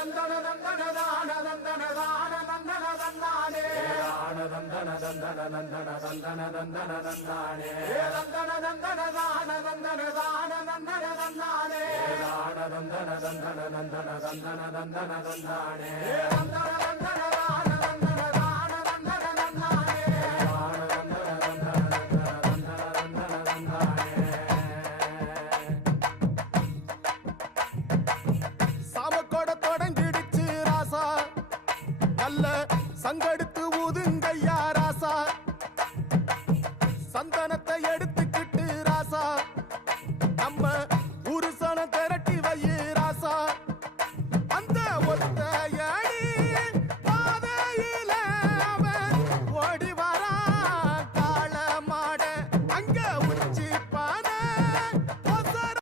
தந்தன தந்தன தான தந்தன தான தந்தன தந்தானே தந்தன தந்தன தந்தன தந்தன தந்தன தந்தானே தந்தன தந்தன தான தந்தன தான தந்தன தந்தானே தந்தன தந்தன தந்தன தந்தன தந்தன தந்தானே தந்தன